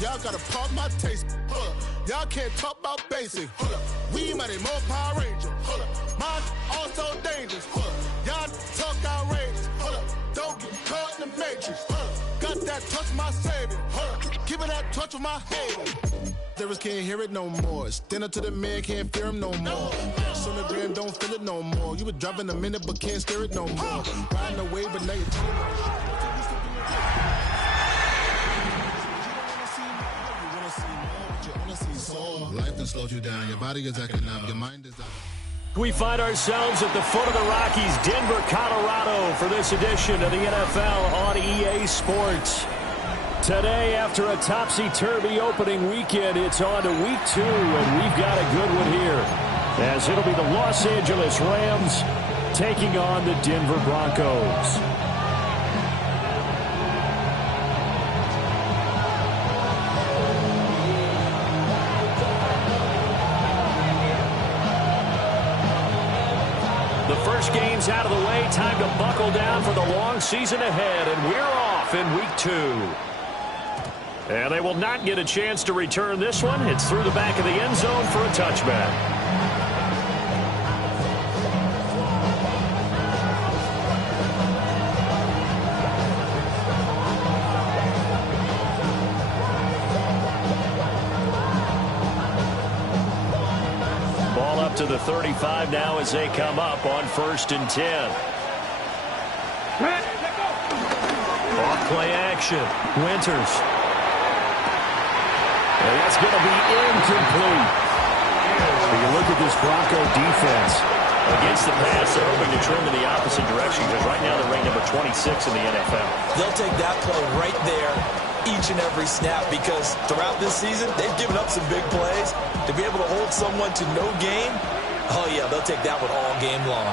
Y'all gotta pop my taste. Hold up. Y'all can't talk about basic. Hold up. We mighty more Power Ranger. Hold up. Mine also dangerous. Hold up. Y'all talk outrageous. Hold up. Don't get caught in the matrix. Hold up. Got that touch my savior. Hold up. Give it that touch with my hater. Lyrics can't hear it no more. Stand up to the man, can't fear him no more. Sonogram don't feel it no more. You were driving a minute but can't steer it no more. Riding away but now you're telling life has slowed you down. Your body is acting up. Your mind is out. We find ourselves at the foot of the Rockies, Denver, Colorado, for this edition of the NFL on EA Sports. Today, after a topsy-turvy opening weekend, it's on to week 2, and we've got a good one here, as it'll be the Los Angeles Rams taking on the Denver Broncos. The first game's out of the way. Time to buckle down for the long season ahead, and we're off in week 2. And they will not get a chance to return this one. It's through the back of the end zone for a touchback. Ball up to the 35 now as they come up on 1st and 10. Off play action. Winters. And that's going to be incomplete. You look at this Bronco defense. Against the pass, they're hoping to trim in the opposite direction because right now they're ranked number 26 in the NFL. They'll take that play right there each and every snap because throughout this season, they've given up some big plays. To be able to hold someone to no gain, oh yeah, they'll take that one all game long.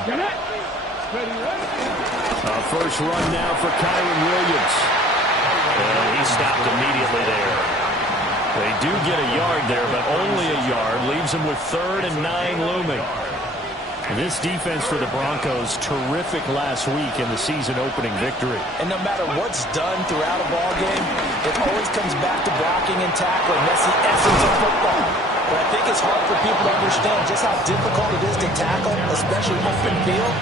First run now for Kyren Williams. And he stopped immediately there. They do get a yard there, but only a yard. Leaves them with 3rd and 9 looming. And this defense for the Broncos, terrific last week in the season-opening victory. And no matter what's done throughout a ball game, it always comes back to blocking and tackling. That's the essence of football. But I think it's hard for people to understand just how difficult it is to tackle, especially open field.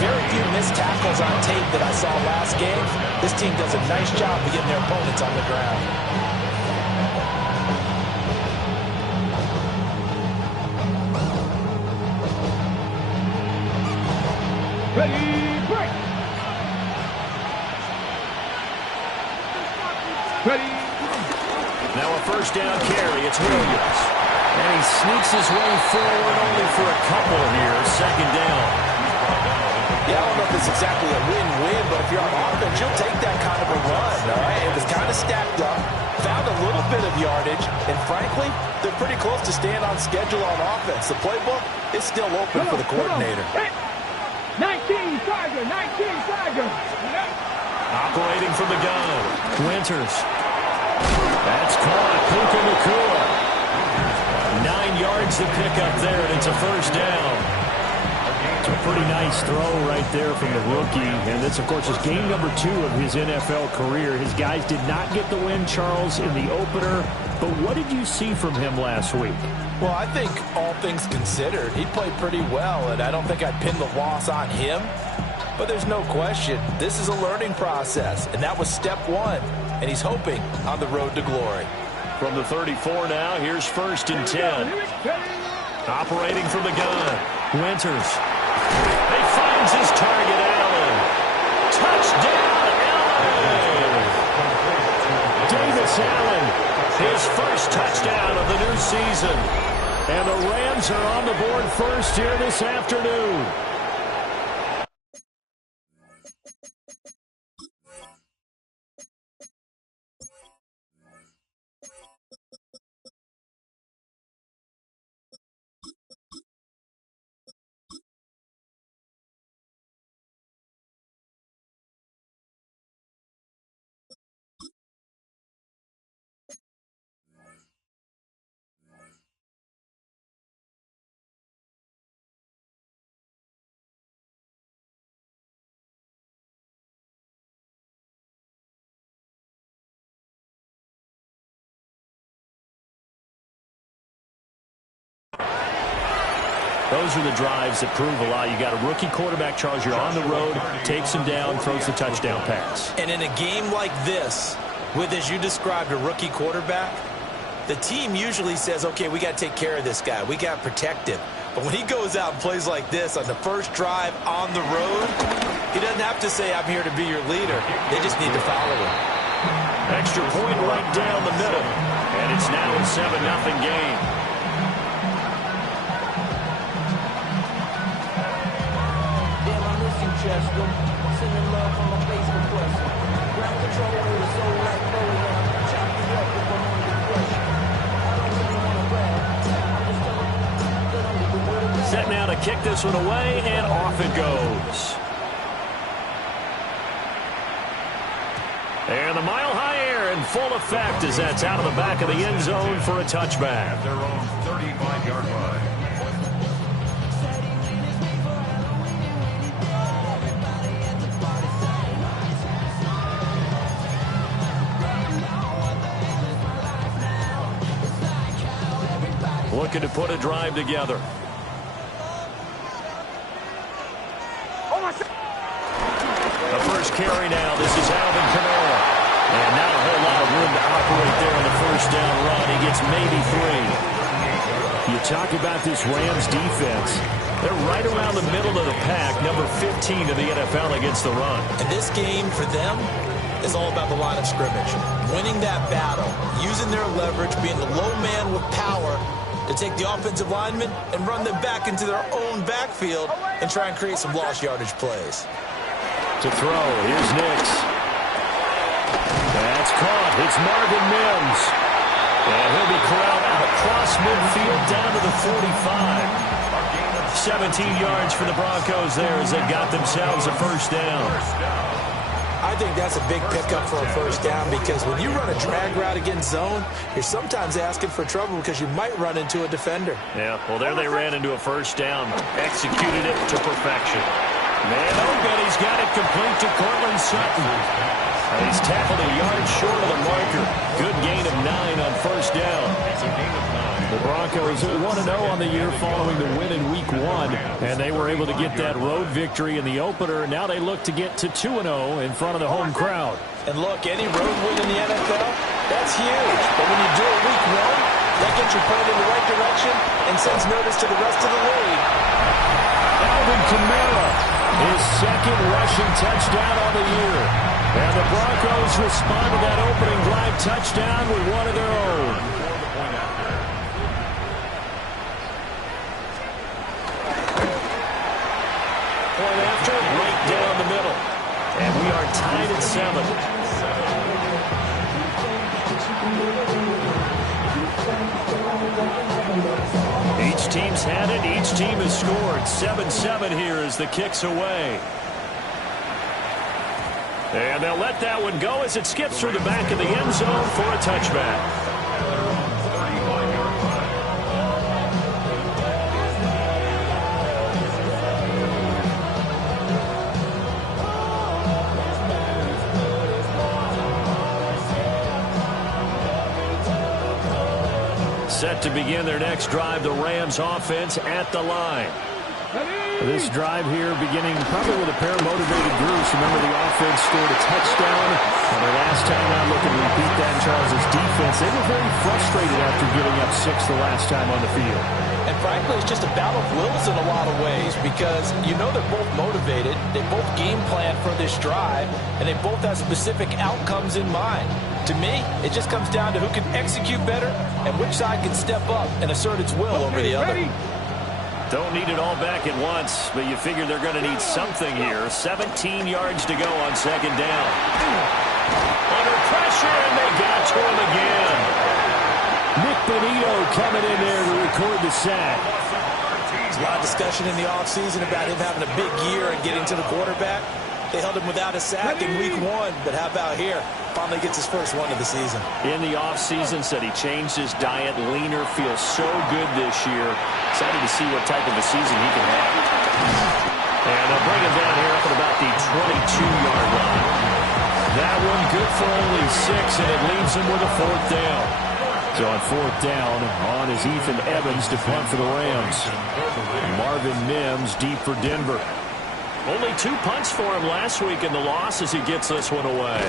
Very few missed tackles on tape that I saw last game. This team does a nice job of getting their opponents on the ground. Ready, break! Ready. Now a first down carry. It's Williams. And he sneaks his way forward only for a couple here. 2nd down. Yeah, I don't know if it's exactly a win-win, but if you're on offense, you'll take that kind of a run, all right? It was kind of stacked up, found a little bit of yardage, and frankly, they're pretty close to staying on schedule on offense. The playbook is still open for the coordinator. 19 Tiger, 19 Tiger. Operating from the gun. Winters. That's caught. Puka Nacua. 9 yards to pick up there, and it's a first down. It's a pretty nice throw right there from the rookie. And this, of course, is game number 2 of his NFL career. His guys did not get the win, Charles, in the opener. But what did you see from him last week? Well, I think all things considered, he played pretty well, and I don't think I'd pin the loss on him. But there's no question, this is a learning process, and that was step 1, and he's hoping on the road to glory. From the 34 now, here's 1st and 10. Operating from the gun, Winters. He finds his target, Allen. Touchdown, Allen! Davis Allen, his first touchdown of the new season. And the Rams are on the board first here this afternoon. Those are the drives that prove a lot. You got a rookie quarterback charge. You're on the road, takes him down, throws the touchdown pass. And in a game like this, with, as you described, a rookie quarterback, the team usually says, okay, we got to take care of this guy. We got to protect him. But when he goes out and plays like this on the first drive on the road, he doesn't have to say, I'm here to be your leader. They just need to follow him. Extra point right down the middle. And it's now a 7-0 game. Sending love from a Facebook question. Ground control with a soul like Bowie. Chop me up if I'm under pressure. I don't really want to brag. I'm just telling you that I'm the word of God. Set now to kick this one away, and off it goes. And the mile-high air in full effect as that's out of the back of the end zone for a touchback. Their own 35-yard line. Looking to put a drive together. The first carry now. This is Alvin Kamara. And not a whole lot of room to operate there on the first down run. He gets maybe 3. You talk about this Rams defense. They're right around the middle of the pack, number 15 of the NFL against the run. And this game for them is all about the line of scrimmage. Winning that battle, using their leverage, being the low man with power to take the offensive linemen and run them back into their own backfield and try and create some lost yardage plays. To throw, here's Nix. That's caught. It's Marvin Mims. And he'll be corralled out across midfield down to the 45. 17 yards for the Broncos there as they got themselves a first down. I think that's a big pickup for a first down because when you run a drag route against zone, you're sometimes asking for trouble because you might run into a defender. Yeah, well, there they ran into a first down. Executed it to perfection. Man, open, he's got it complete to Cortland Sutton. He's tackled a yard short of the marker. Good gain of 9 on first down. The Broncos 1-0 on the year following the win in Week 1, and they were able to get that road victory in the opener. Now they look to get to 2-0 in front of the home crowd. And look, any road win in the NFL, that's huge. But when you do it Week 1, that gets you pointed in the right direction and sends notice to the rest of the league. Alvin Kamara, his second rushing touchdown on the year. And the Broncos respond to that opening drive touchdown with one of their own. Point after, right down the middle. And we are tied at 7. Each team's had it. Each team has scored. 7-7 here as the kick's away. And they'll let that one go as it skips through the back of the end zone for a touchback. Set to begin their next drive, the Rams offense at the line. This drive here beginning probably with a pair of motivated groups. Remember, the offense scored a touchdown. And the last time out, looking to repeat that in Charles' defense. They were very frustrated after giving up 6 the last time on the field. And frankly, it's just a battle of wills in a lot of ways because you know they're both motivated. They both game plan for this drive, and they both have specific outcomes in mind. To me, it just comes down to who can execute better and which side can step up and assert its will over the other. Don't need it all back at once, but you figure they're going to need something here. 17 yards to go on second down. Under pressure, and they got to him again. Nick Bonito coming in there to record the sack. There's a lot of discussion in the offseason about him having a big year and getting to the quarterback. They held him without a sack in Week 1, but how about here? Finally gets his first one of the season. In the offseason, said he changed his diet, leaner, feels so good this year. Excited to see what type of a season he can have. And they'll bring him down here up at about the 22-yard line. That one good for only 6, and it leaves him with a fourth down. So on 4th down, on is Ethan Evans to punt for the Rams. Marvin Mims deep for Denver. Only 2 punts for him last week in the loss as he gets this one away.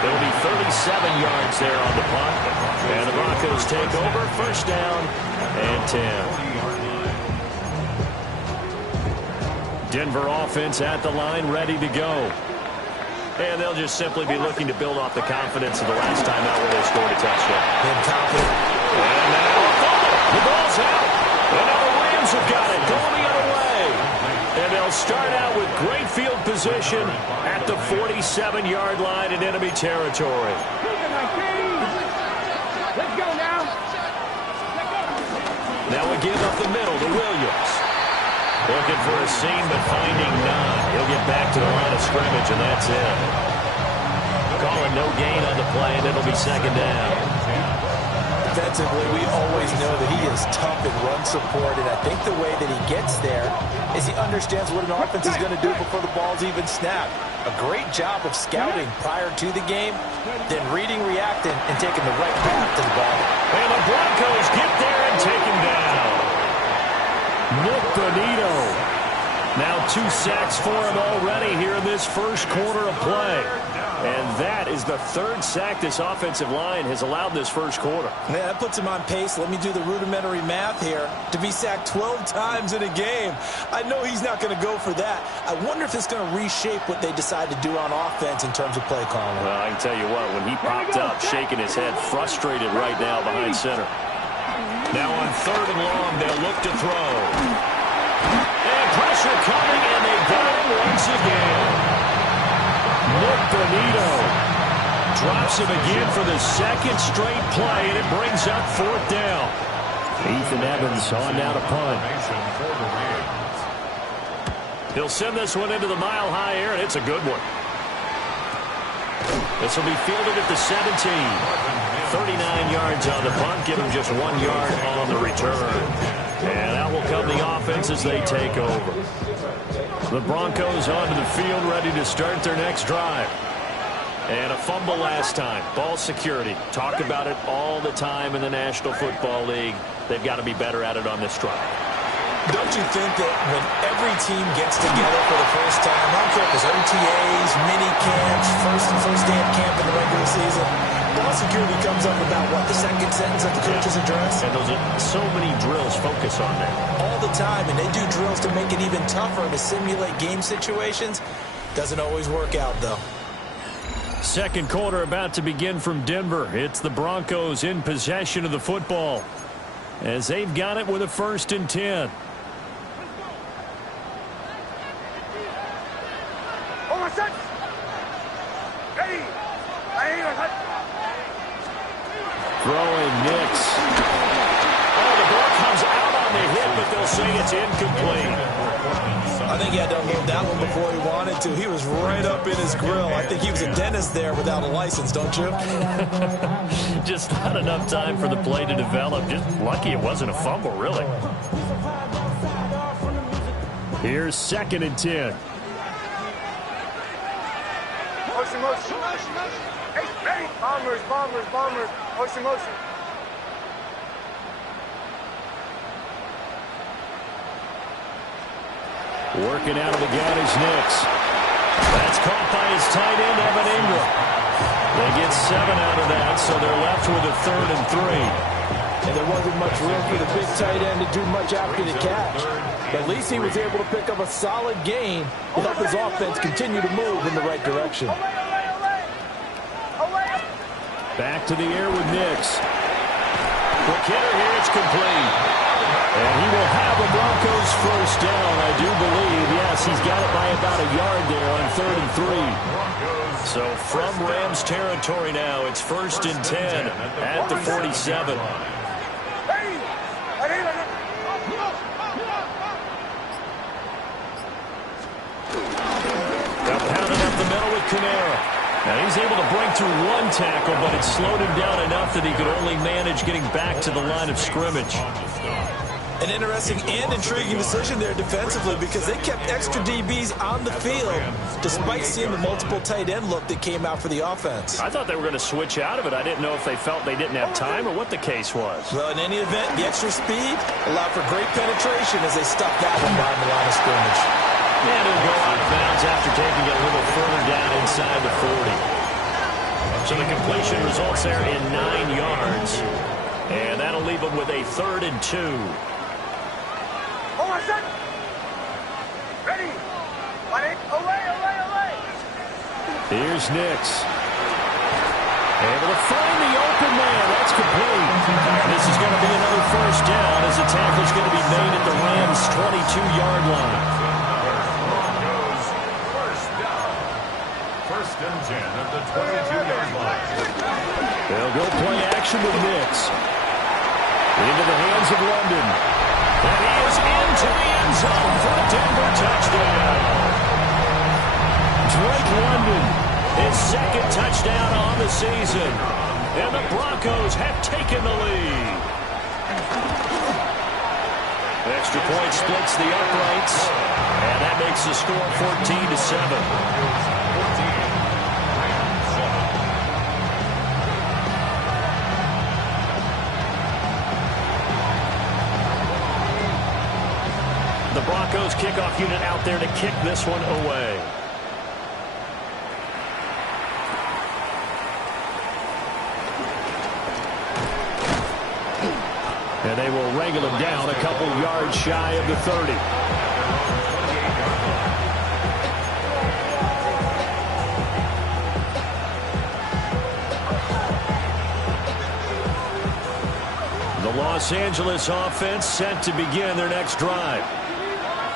There'll be 37 yards there on the punt. And the Broncos take over. 1st down and 10. Denver offense at the line, ready to go. And they'll just simply be looking to build off the confidence of the last time out where they scored a touchdown. Been confident. And now a fumble. The ball's out. And now the Rams have got it. Going the other way. And they'll start out with great field position at the 47-yard line in enemy territory. Let's go now. Now we give up the middle to Williams. Looking for a seam, but finding none. He'll get back to the line of scrimmage, and that's it. Calling no gain on the play, and it'll be 2nd down. Defensively, we always know that he is tough in run support, and I think the way that he gets there is he understands what an offense is going to do before the ball's even snapped. A great job of scouting prior to the game, then reading, reacting, and taking the right path to the ball. And the Broncos get there and take him down. Nick Bonito. Now 2 sacks for him already here in this first quarter of play. And that is the 3rd sack this offensive line has allowed this first quarter. Yeah, that puts him on pace. Let me do the rudimentary math here. To be sacked 12 times in a game, I know he's not going to go for that. I wonder if it's going to reshape what they decide to do on offense in terms of play calling. Well, I can tell you what, when he popped up, shaking his head, frustrated right now behind center. Now on 3rd and long, they'll look to throw. And pressure coming, and they got him once again. Nick Bonito drops him again for the 2nd straight play, and it brings up 4th down. Ethan Evans on now to punt. He'll send this one into the mile-high air, and it's a good one. This will be fielded at the 17. 39 yards on the punt, give him just 1 yard on the return. And out will come the offense as they take over. The Broncos onto the field, ready to start their next drive. And a fumble last time. Ball security. Talk about it all the time in the National Football League. They've got to be better at it on this drive. Don't you think that when every team gets together for the first time, I don't care if it's OTAs, mini camps, first day of camp in the regular season, ball security comes up about, what, the 2nd sentence of the coach's address? And those are so many drills focus on that. All the time, and they do drills to make it even tougher to simulate game situations. Doesn't always work out, though. 2nd quarter about to begin from Denver. It's the Broncos in possession of the football as they've got it with a 1st and 10. Throwing Nix. Oh, the ball comes out on the hit, but they'll say it's incomplete. I think he had to unload that one before he wanted to. He was right up in his grill. I think he was a dentist there without a license, don't you? Just not enough time for the play to develop. Just lucky it wasn't a fumble, really. Here's 2nd and 10. Motion. Hey, bombers. Motion. Working out of the gun is Nix. That's caught by his tight end, Evan Ingram. They get 7 out of that, so they're left with a 3rd and 3. And there wasn't much room for the big tight end to do much after the catch. But at least he was able to pick up a solid gain to help his offense continue to move in the right direction. Back to the air with Nix. Quick hitter here, it's complete. And he will have the Broncos 1st down, I do believe. Yes, he's got it by about a yard there on 3rd and 3. So from Rams territory now, it's 1st and 10 at the 47. Now pounded up the middle with Kamara. Now he's able to break through 1 tackle, but it slowed him down enough that he could only manage getting back to the line of scrimmage. An interesting and intriguing decision there defensively because they kept extra DBs on the field despite seeing the multiple tight end look that came out for the offense. I thought they were going to switch out of it. I didn't know if they felt they didn't have time or what the case was. Well, in any event, the extra speed allowed for great penetration as they stuffed that one behind the line of scrimmage. And it'll go out of bounds after taking it a little further down inside the 40. So the completion results there in 9 yards. And that'll leave them with a 3rd and 2. Hold on, set. Ready. Away. Here's Nix. Able to find the open man. That's complete. This is going to be another 1st down as the tackle's going to be made at the Rams' 22-yard line. First and 10 at the 22-yard line. They'll go play action with Nix. Into the hands of London. And he is into the end zone for a Denver touchdown. Drake London, his 2nd touchdown on the season. And the Broncos have taken the lead. Extra point splits the uprights. And that makes the score 14-7. The Broncos kickoff unit out there to kick this one away. And they will wrangle him down a couple yards shy of the 30. The Los Angeles offense set to begin their next drive.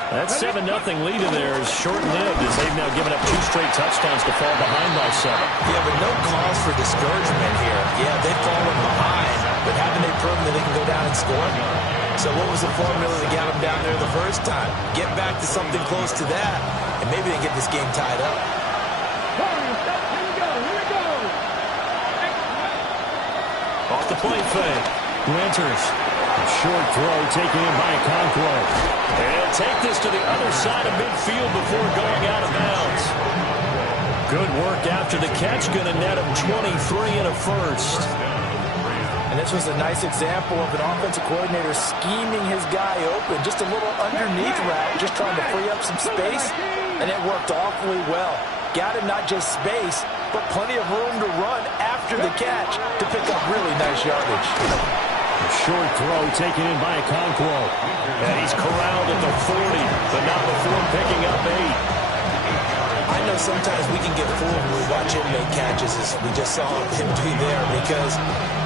That 7-0 lead in there is short-lived as they've now given up 2 straight touchdowns to fall behind by 7. Yeah, but no cause for discouragement here. Yeah, they've fallen behind, but haven't they proven that they can go down and score? So what was the formula that got them down there the first time? Get back to something close to that, and maybe they can get this game tied up. Here we go. Off the play fake. Winters. Short throw taken in by Okonkwo. And take this to the other side of midfield before going out of bounds. Good work after the catch. Going to net him 23 and a 1st. And this was a nice example of an offensive coordinator scheming his guy open. Just a little underneath route, just trying to free up some space. And it worked awfully well. Got him not just space, but plenty of room to run after the catch to pick up really nice yardage. Short throw taken in by Okonkwo. And he's corralled at the 40, but not before picking up 8. I know sometimes we can get fooled when we watch him make catches, as we just saw him do there, because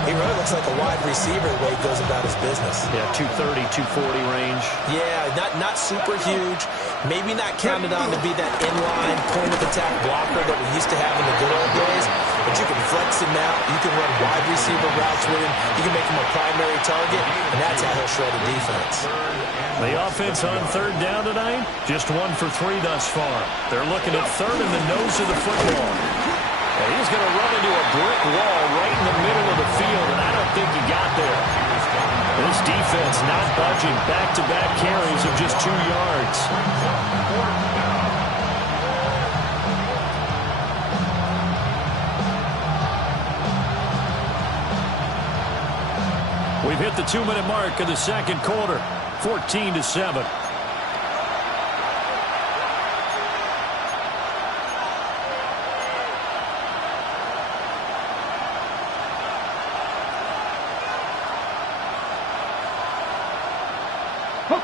he really looks like a wide receiver the way he goes about his business. Yeah, 230, 240 range. Yeah, not super huge. Maybe not counted on to be that inline point-of-attack blocker that we used to have in the good old days, but you can flex him out. You can run wide receiver routes with him. You can make him a primary target, and that's how he'll shred a defense. The offense on 3rd down tonight, just 1 for 3 thus far. They're looking at 3rd in the nose of the football. And he's going to run into a brick wall right in the middle of the field, and I don't think he got there. This defense not budging. Back-to-back carries of just 2 yards. We've hit the 2-minute mark of the 2nd quarter. 14-7.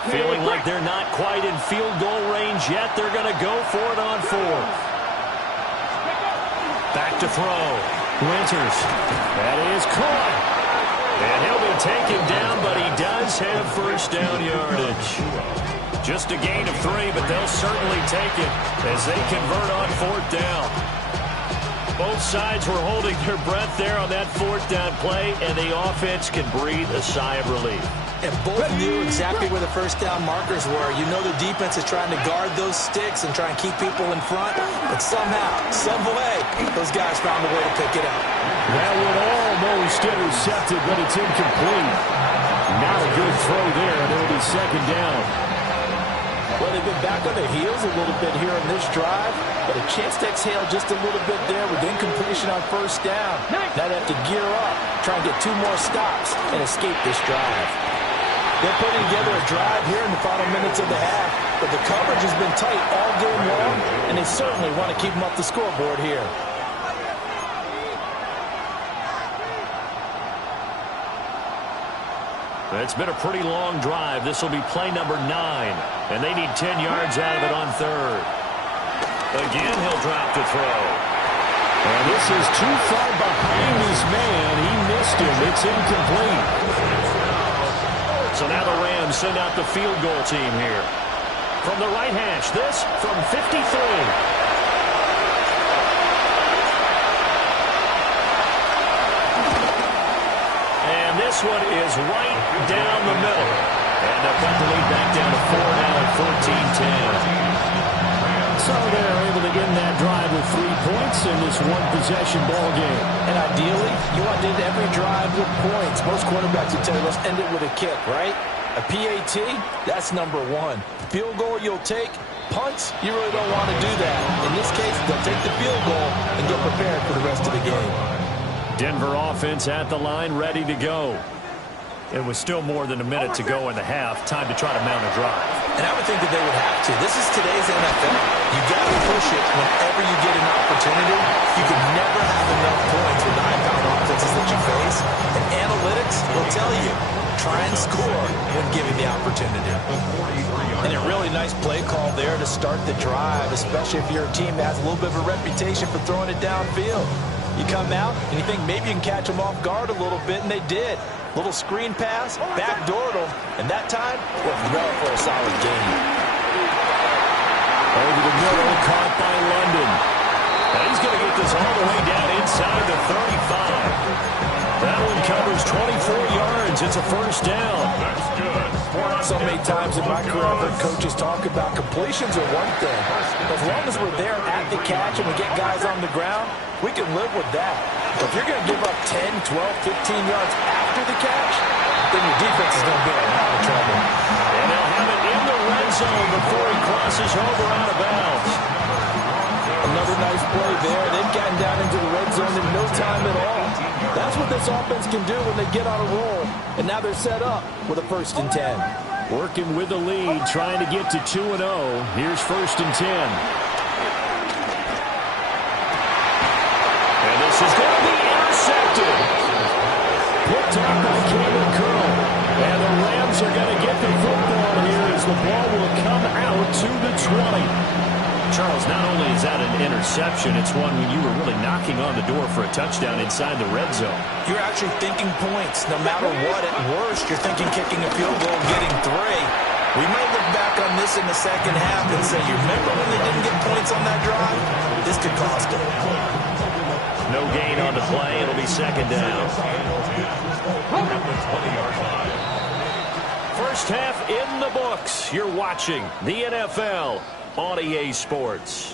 Feeling like they're not quite in field goal range yet. They're going to go for it on 4th. Back to throw. Winters. That is caught. And he'll be taken down, but he does have 1st down yardage. Just a gain of 3, but they'll certainly take it as they convert on 4th down. Both sides were holding their breath there on that 4th down play, and the offense can breathe a sigh of relief. And both knew exactly where the 1st down markers were. You know the defense is trying to guard those sticks and try and keep people in front, but somehow, some way, those guys found a way to pick it up. That one almost intercepted, but it's incomplete. Not a good throw there, and it'll be second down. Well, they've been back on their heels a little bit here on this drive, but a chance to exhale just a little bit there with incompletion on first down. Now they have to gear up, try and get 2 more stops, and escape this drive. They're putting together a drive here in the final minutes of the half, but the coverage has been tight all game long, and they certainly want to keep them off the scoreboard here. It's been a pretty long drive. This will be play number 9, and they need 10 yards out of it on third. Again, he'll drop to throw. And this is too far behind his man. He missed him. It's incomplete. So now the Rams send out the field goal team here. From the right hash, this from 53. This one is right down the middle. And they'll cut the lead back down to 4 now at 14-10. So they're able to get in that drive with 3 points in this one-possession ball game. And ideally, you want to end every drive with points. Most quarterbacks would tell you, let's end it with a kick, right? A PAT, that's number 1. Field goal you'll take. Punts, you really don't want to do that. In this case, they'll take the field goal and get prepared for the rest of the game. Denver offense at the line, ready to go. It was still more than a minute to go in the half. Time to try to mount a drive. And I would think that they would have to. This is today's NFL. You got to push it whenever you get an opportunity. You can never have enough points with the high-powered offenses that you face. And analytics will tell you, try and score when given the opportunity. And a really nice play call there to start the drive, especially if you're a team that has a little bit of a reputation for throwing it downfield. You come out, and you think maybe you can catch them off guard a little bit, and they did. Little screen pass, backdoored them, and that time worked well for a solid gain. Over the middle, caught by London. And he's going to get this all the way down inside the 35. That one covers 24 yards. It's a first down. That's good. So many times in my career, I've heard coaches talk about completions are one thing. As long as we're there at the catch and we get guys on the ground, we can live with that. But if you're going to give up 10, 12, 15 yards after the catch, then your defense is going to be in a lot of trouble. And they'll have it in the red zone before he crosses over out of bounds. Another nice play there. They've gotten down into the red zone in no time at all. That's what this offense can do when they get on a roll. And now they're set up with a 1st and 10. Working with the lead, trying to get to 2-0. Here's 1st and 10. And this is going to be intercepted. Picked up by Cameron Curl. And the Rams are going to get the football here as the ball will come out to the 20. Charles, not only is that an interception, it's one when you were really knocking on the door for a touchdown inside the red zone. You're actually thinking points. No matter what, at worst, you're thinking kicking a field goal, getting 3. We might look back on this in the second half and say, you remember when they didn't get points on that drive? This could cost them. No gain on the play. It'll be second down. First half in the books. You're watching the NFL on EA Sports.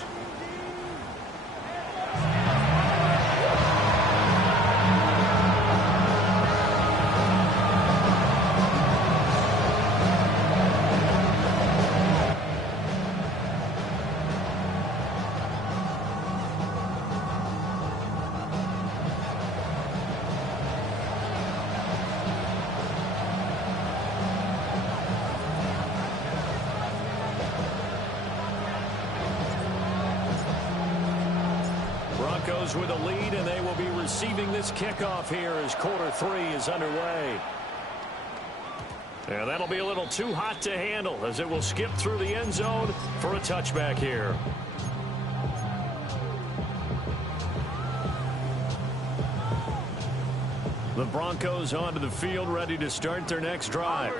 Broncos with a lead, and they will be receiving this kickoff here as quarter 3 is underway. And that'll be a little too hot to handle as it will skip through the end zone for a touchback here. The Broncos onto the field, ready to start their next drive.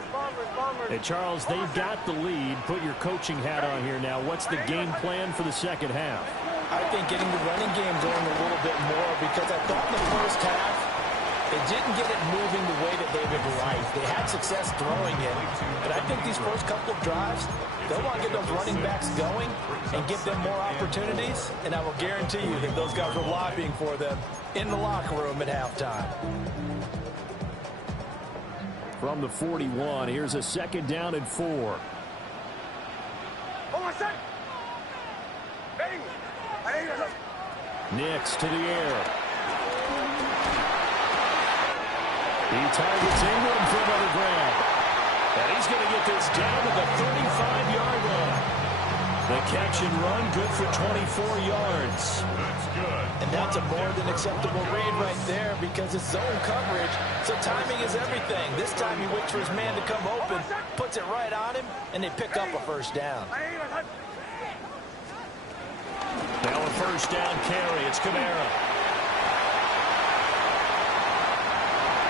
Hey, Charles, they've got the lead. Put your coaching hat on here now. What's the game plan for the second half? I think getting the running game going a little bit more, because I thought in the first half they didn't get it moving the way that they would like. They had success throwing it, but I think these first couple of drives, they'll want to get those running backs going and give them more opportunities, and I will guarantee you that those guys were lobbying for them in the locker room at halftime. from the 41. Here's a 2nd down and 4. Nix to the air. He targets Ingram for another grab. And he's going to get this down to the 35-yard line. The catch and run, good for 24 yards. That's good. And that's a more than acceptable read right there because it's zone coverage, so timing is everything. This time he waits for his man to come open, puts it right on him, and they pick up a 1st down. Now a 1st down carry. It's Kamara.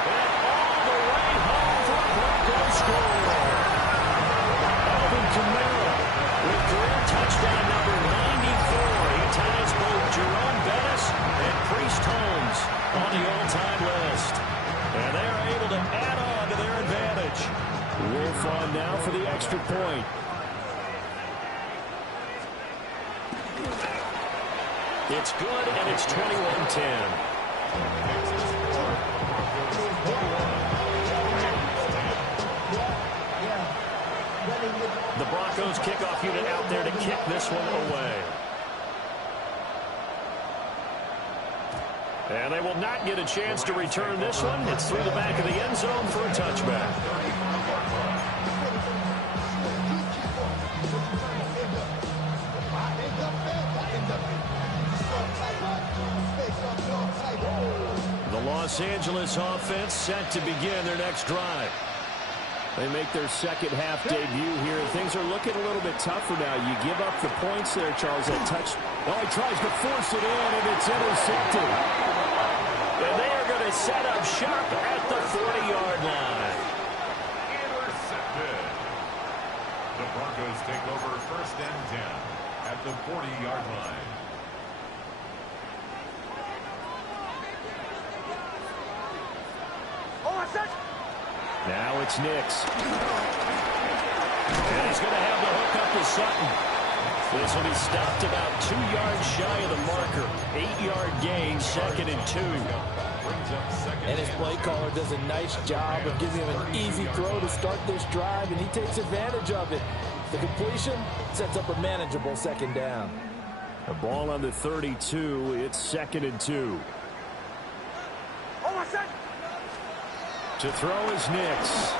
And all the way home for a Broncos score. Alvin Kamara with career touchdown number 94. He ties both Jerome Bettis and Priest Holmes on the all-time list. And they are able to add on to their advantage. Wolf on now for the extra point. It's good, and it's 21-10. The Broncos kickoff unit out there to kick this one away. And they will not get a chance to return this one. It's through the back of the end zone for a touchback. The Los Angeles offense set to begin their next drive. They make their 2nd half debut here. Things are looking a little bit tougher now. You give up the points there, Charles. That touch. Oh, he tries to force it in, and it's intercepted. And they are going to set up shop at the 40-yard line. Intercepted. The Broncos take over 1st and 10 at the 40-yard line. Now it's Nix. And he's going to have the hook up to Sutton. This will be stopped about 2 yards shy of the marker. 8-yard gain, 2nd and 2. And his play caller does a nice job of giving him an easy throw to start this drive, and he takes advantage of it. The completion sets up a manageable 2nd down. A ball on the 32. It's 2nd and 2. To throw is Nix.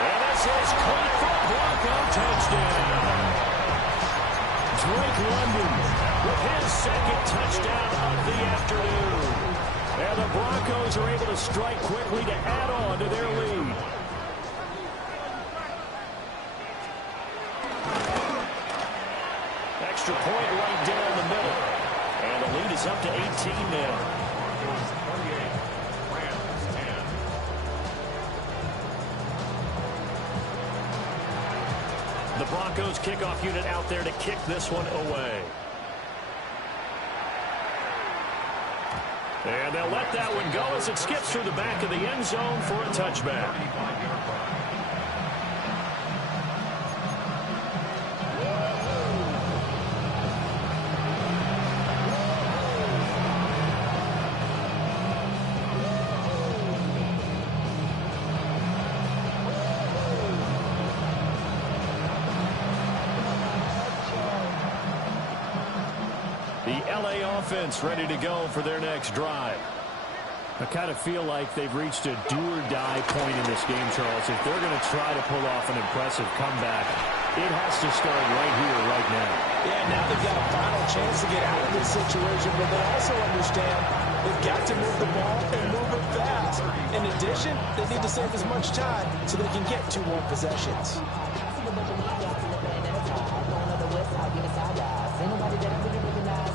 And this is caught for a Bronco touchdown. Drake London with his 2nd touchdown of the afternoon. And the Broncos are able to strike quickly to add on to their lead. Extra point right down the middle. And the lead is up to 18 now. The Broncos kickoff unit out there to kick this one away. And they'll let that one go as it skips through the back of the end zone for a touchback. Offense ready to go for their next drive. I kind of feel like they've reached a do-or-die point in this game, Charles. If they're going to try to pull off an impressive comeback, it has to start right here, right now. Yeah, now they've got a final chance to get out of this situation, but they also understand they've got to move the ball and move it fast. In addition, they need to save as much time so they can get 2 more possessions.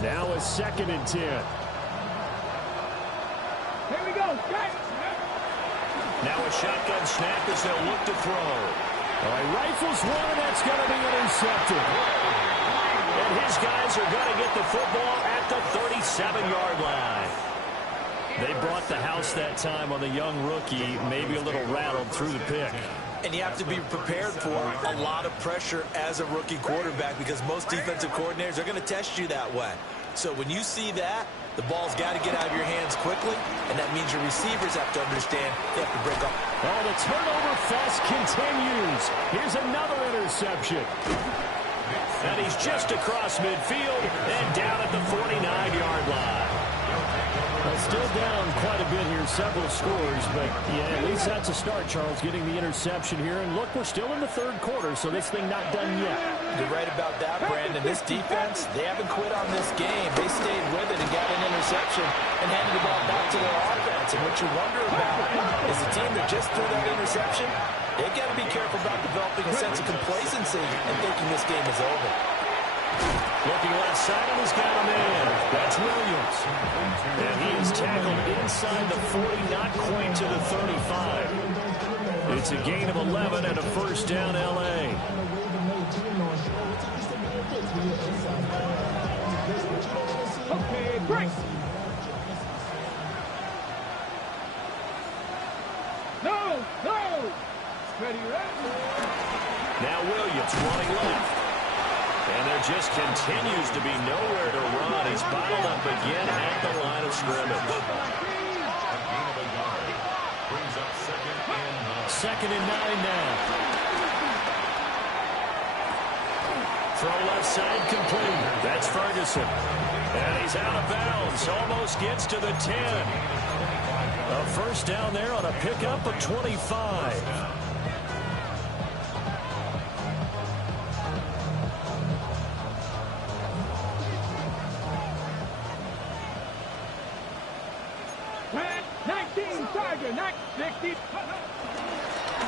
Now a 2nd and 10. Here we go. Now a shotgun snap as they'll look to throw. All right, rifles one, and that's going to be intercepted. And his guys are going to get the football at the 37-yard line. They brought the house that time on the young rookie, maybe a little rattled through the pick. And you have to be prepared for a lot of pressure as a rookie quarterback because most defensive coordinators are going to test you that way. So when you see that, The ball's got to get out of your hands quickly, and that means your receivers have to understand they have to break up. Oh, the turnover fest continues. Here's another interception. And he's just across midfield and down at the 49-yard line. Well, still down quite a bit here, several scores, but yeah, at least that's a start, Charles, getting the interception here. And look, we're still in the third quarter, so this thing not done yet. You're right about that, Brandon. This defense, they haven't quit on this game. They stayed with it and got an interception and handed the ball back to their offense. And what you wonder about is the team that just threw that interception, they've got to be careful about developing a sense of complacency and thinking this game is over. Looking left side, and he's got a man. That's Williams. And he is tackled inside the 40, not quite to the 35. It's a gain of 11 and a first down, L.A. Okay, break. No. Ready, ready. Now Williams running left. And there just continues to be nowhere to run. He's bottled up again at the line of scrimmage. Second and 9 now. Throw left side complete. That's Ferguson. And he's out of bounds. Almost gets to the 10. A first down there on a pickup of 25.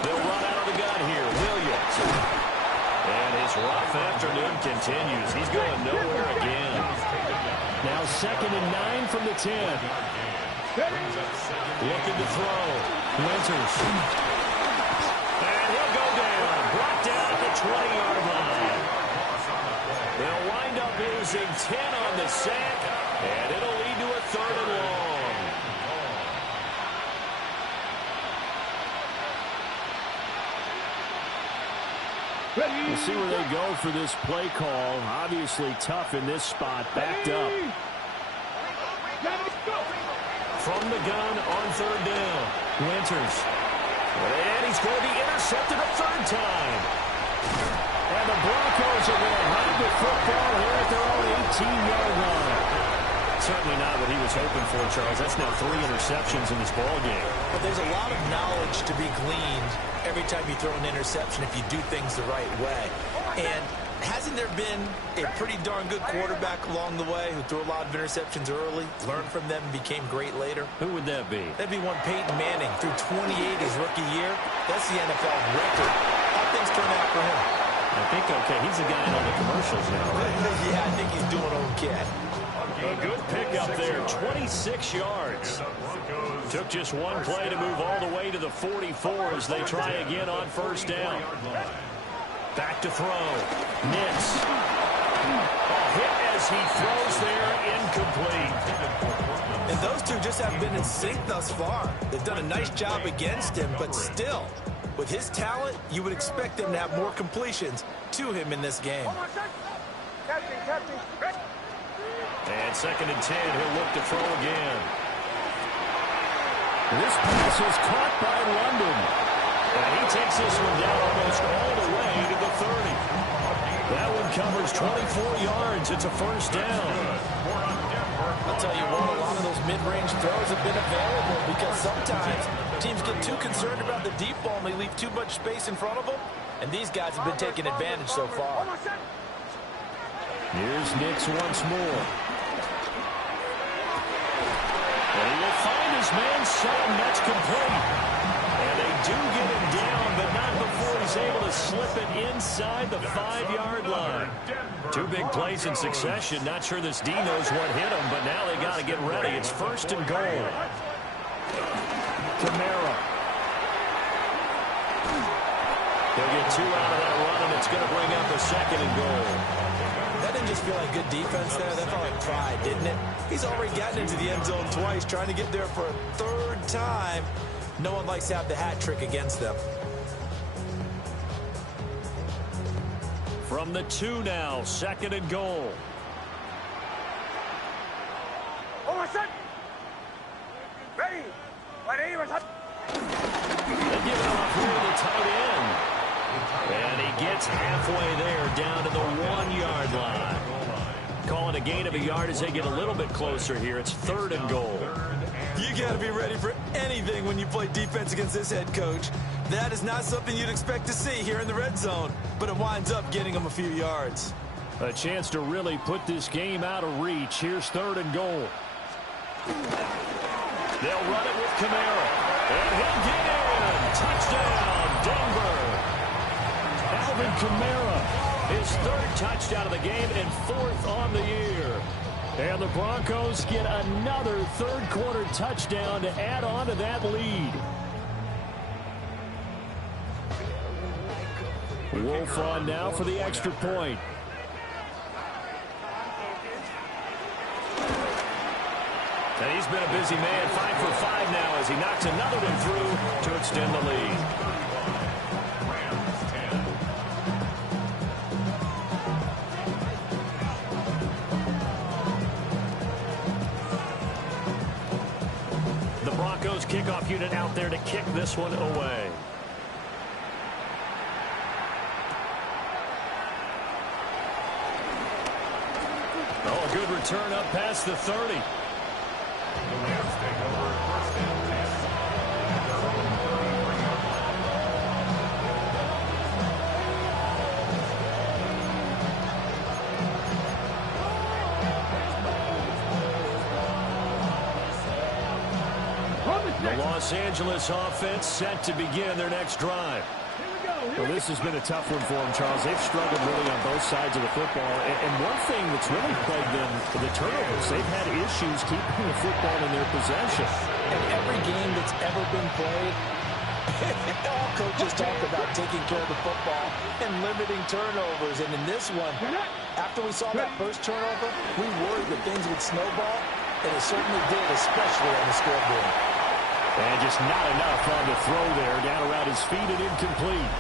They'll run out of the gun here. Williams. And his rough afternoon continues. He's going nowhere again. Now second and 9 from the 10. Looking to throw. Winters. And he'll go down. Brought down at the 20-yard line. They'll wind up losing 10 on the sack. And it'll lead to a third and long. We'll see where they go for this play call. Obviously tough in this spot. Backed up. From the gun on third down. Winters. And he's going to be intercepted a third time. And the Broncos are going to have the football here at their own 18-yard line. Certainly not what he was hoping for, Charles. That's now 3 interceptions in this ball game. But there's a lot of knowledge to be gleaned every time you throw an interception if you do things the right way. And hasn't there been a pretty darn good quarterback along the way who threw a lot of interceptions early, learned from them, and became great later? Who would that be? That'd be one Peyton Manning. Threw 28 his rookie year. That's the NFL record. How things turn out for him? I think, okay, he's the guy in all the commercials now, right? Yeah, I think he's doing okay. A good pickup there, 26 yards. Took just one play to move all the way to the 44 as they try again on first down. Back to throw. Nix. A hit as he throws there, incomplete. And those two just haven't been in sync thus far. They've done a nice job against him, but still, with his talent, you would expect them to have more completions to him in this game. And second and 10, he'll look to throw again. This pass is caught by London. And he takes this one down almost all the way to the 30. That one covers 24 yards. It's a first down. I'll tell you what, a lot of those mid-range throws have been available because sometimes teams get too concerned about the deep ball and they leave too much space in front of them. And these guys have been taking advantage so far. Here's Nix once more. And he will find his man Sutton. That's complete. And they do get him down, but not before he's able to slip it inside the 5-yard line. 2 big plays in succession. Not sure this D knows what hit him, but now they got to get ready. It's first and goal. Kamara. They'll get 2 out of that run, and it's going to bring up a second and goal. That didn't just feel like good defense there. That felt like pride, didn't it? He's already gotten into the end zone twice, trying to get there for a third time. No one likes to have the hat trick against them. From the 2 now, second and goal. Almost set. Ready. Ready. They give it off here to the tight end. And he gets halfway there, down to the 1-yard line. Calling a gain of a yard as they get a little bit closer here. It's 3rd and goal. You got to be ready for anything when you play defense against this head coach. That is not something you'd expect to see here in the red zone, but it winds up getting them a few yards. A chance to really put this game out of reach. Here's 3rd and goal. They'll run it with Kamara. And he'll get in. Touchdown, Denver. Alvin Kamara, his 3rd touchdown of the game and 4th on the year. And the Broncos get another 3rd quarter touchdown to add on to that lead. Wolf on now for the extra point. And he's been a busy man, 5 for 5 now as he knocks another one through to extend the lead. The Broncos kickoff unit out there to kick this one away. Oh, a good return up past the 30. The Rams take over 1st and 10. The Los Angeles offense set to begin their next drive. Well, this has been a tough one for them, Charles. They've struggled really on both sides of the football. And one thing that's really plagued them, the turnovers. They've had issues keeping the football in their possession. In every game that's ever been played, all coaches talk about taking care of the football and limiting turnovers. And in this one, after we saw that first turnover, we worried that things would snowball, and it certainly did, especially on the scoreboard. And just not enough on the throw there, down around his feet and incomplete.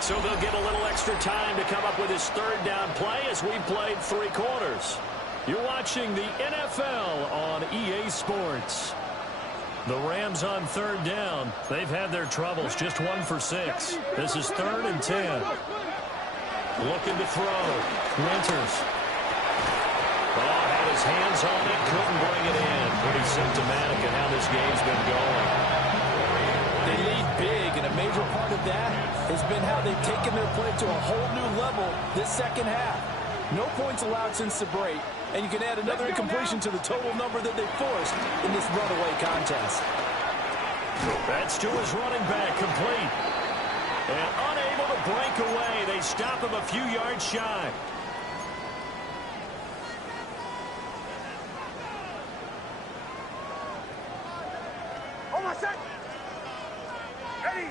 So they'll get a little extra time to come up with his 3rd down play as we played 3 quarters. You're watching the NFL on EA Sports. The Rams on 3rd down. They've had their troubles, just 1 for 6. This is 3rd and 10. Looking to throw. Winters. Oh, had his hands on it, couldn't bring it in. Pretty symptomatic of how this game's been going. They lead big, and a major part of that has been how they've taken their play to a whole new level this second half. No points allowed since the break, and you can add another incompletion to the total number that they forced in this runaway contest. That's to his running back, complete. And unable to break away, they stop him a few yards shy. Almost set. Ready.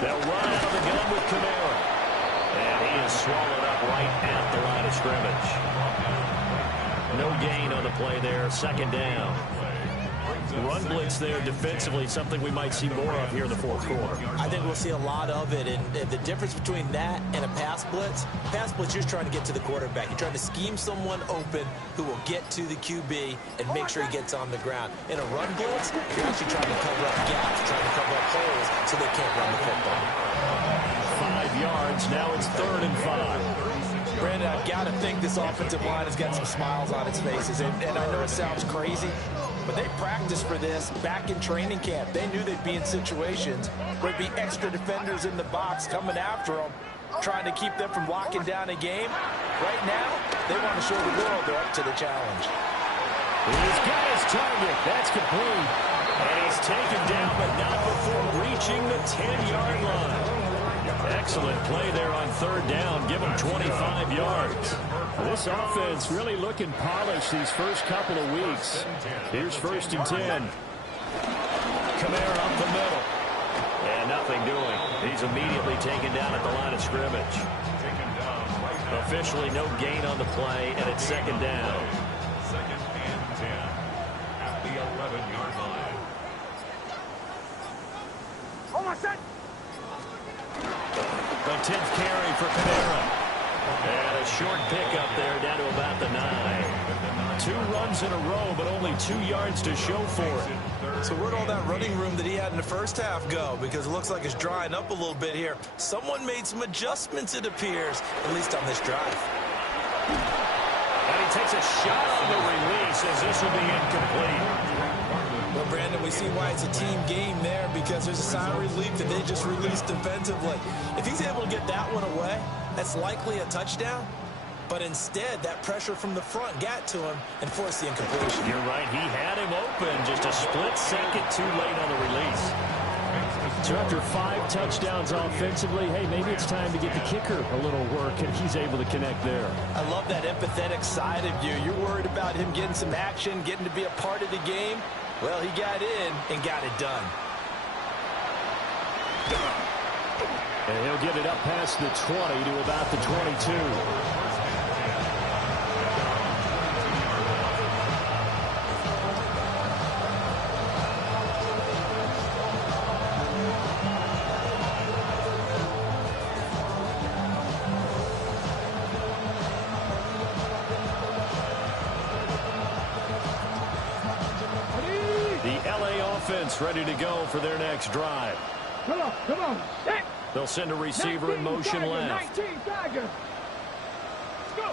They'll run out of the gun with Kamara. And he is swallowed up right at the line of scrimmage. No gain on the play there, 2nd down. Run blitz there defensively, something we might see more of here in the 4th quarter. I think we'll see a lot of it, and the difference between that and a pass blitz, you're just trying to get to the quarterback. You're trying to scheme someone open who will get to the QB and make sure he gets on the ground. In a run blitz, you're actually trying to cover up gaps, trying to cover up holes so they can't run the football. 5 yards, now it's 3rd and 5. Brandon, I've got to think this offensive line has got some smiles on its faces, and I know it sounds crazy, but they practiced for this back in training camp. They knew they'd be in situations where there'd be extra defenders in the box coming after them, trying to keep them from locking down a game. Right now, they want to show the world they're up to the challenge. He's got his target. That's complete. And he's taken down, but not before reaching the 10-yard line. Excellent play there on 3rd down. Give him 25 yards. This offense really looking polished these first couple of weeks. Here's 1st and 10. Kamara up the middle. And nothing doing. He's immediately taken down at the line of scrimmage. Officially no gain on the play, and it's 2nd down. 2nd and 10 at the 11-yard line. Almost set. The 10th carry for Kamara. And a short pickup there down to about the 9. 2 runs in a row, but only 2 yards to show for it. So where'd all that running room that he had in the first half go? Because it looks like it's drying up a little bit here. Someone made some adjustments, it appears, at least on this drive. And he takes a shot on the release as this will be incomplete. Well, Brandon, we see why it's a team game there, because there's a sign of relief that they just released defensively. If he's able to get that one away, that's likely a touchdown. But instead, that pressure from the front got to him and forced the incompletion. You're right. He had him open. Just a split second too late on the release. So after 5 touchdowns offensively, hey, maybe it's time to get the kicker a little work, and he's able to connect there. I love that empathetic side of you. You're worried about him getting some action, getting to be a part of the game. Well, he got in and got it done. And he'll get it up past the 20 to about the 22. Ready to go for their next drive. Come on. Set. They'll send a receiver in motion left. 19 Tiger. Let's go.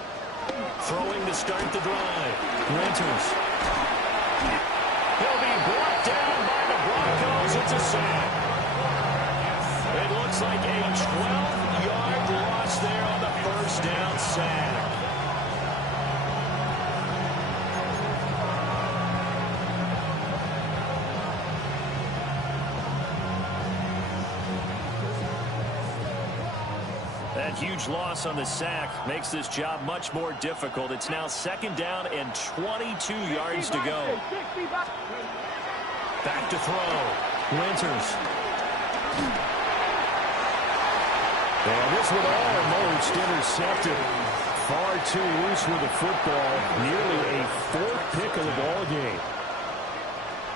Throwing to start the drive. Winters. He'll be brought down by the Broncos. It's a sack. It looks like a 12-yard loss there on the first down sack. That huge loss on the sack makes this job much more difficult. It's now 2nd down and 22 yards to go. Back to throw. Winters. And this one almost intercepted. Far too loose with the football. Nearly a 4th pick of the ball game.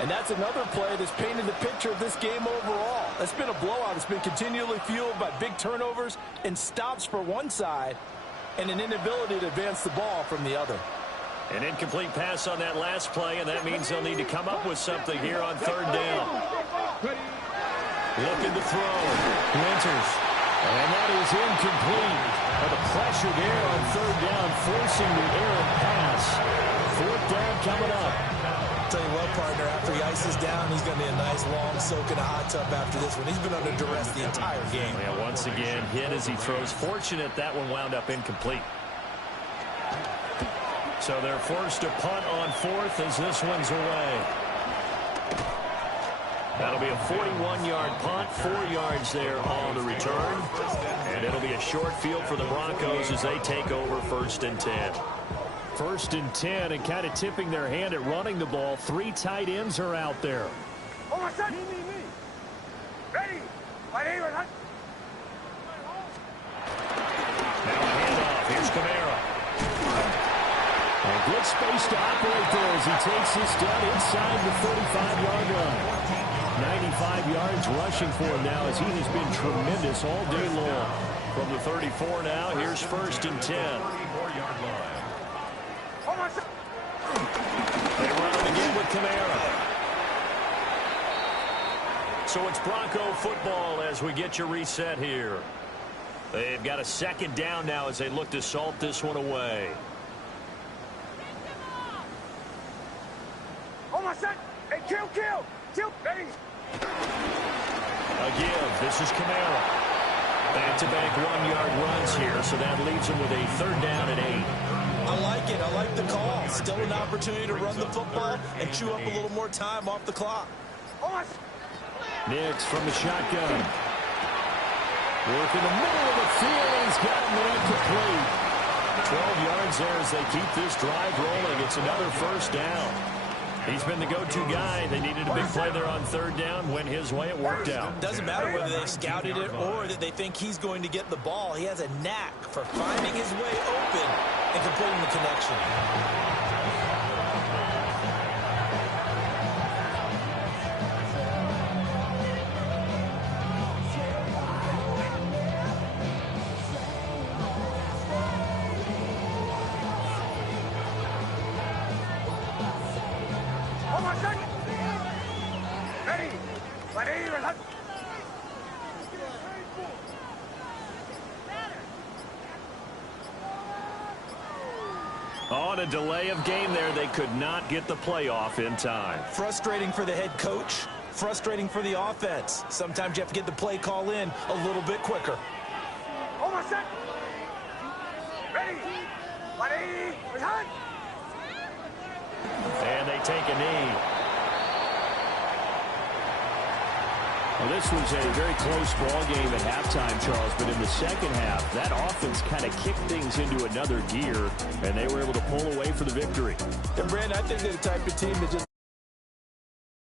And that's another play that's painted the picture of this game overall. It's been a blowout. It's been continually fueled by big turnovers and stops for one side and an inability to advance the ball from the other. An incomplete pass on that last play, and that means they'll need to come up with something here on 3rd down. Looking to throw. Winters. And that is incomplete. And the pressure there on 3rd down, forcing the errant pass. 4th down coming up. Tell you what, partner, after he ices down, he's going to be a nice long soak in a hot tub after this one. He's been under duress the entire game. Yeah, once again, hit as he throws. Fortunate that one wound up incomplete. So they're forced to punt on 4th as this one's away. That'll be a 41-yard punt, 4 yards there on the return. And it'll be a short field for the Broncos as they take over 1st and 10. 1st and 10, and kind of tipping their hand at running the ball. 3 tight ends are out there. Oh, my son. Me. Ready. My neighbor. Now a handoff. Here's Kamara. A good space to operate there as he takes this down inside the 35-yard line. 95 yards rushing for him now as he has been tremendous all day long. From the 34 now, here's 1st and 10. They run it again with Kamara. So it's Bronco football as we get you reset here. They've got a 2nd down now as they look to salt this one away. Oh, my son. Hey, kill. Ready. A give. This is Kamara. Back-to-back 1-yard runs here, so that leaves them with a 3rd down and 8. I like it. I like the call. Still an opportunity to run the football and chew up a little more time off the clock. Nix from the shotgun. Work in the middle of the field, and he's got him incomplete. 12 yards there as they keep this drive rolling. It's another 1st down. He's been the go-to guy. They needed a big play there on 3rd down. Went his way. It worked out. Doesn't matter whether they scouted it or that they think he's going to get the ball. He has a knack for finding his way open and completing the connection. set. Ready. Ready, relax. On a delay of game there, they could not get the playoff in time. Frustrating for the head coach. Frustrating for the offense. Sometimes you have to get the play call in a little bit quicker. Almost set. Ready. Ready, relax. And they take a knee. Well, this was a very close ball game at halftime, Charles, but in the second half, that offense kind of kicked things into another gear, and they were able to pull away for the victory. And, Brandon, I think they're the type of team that just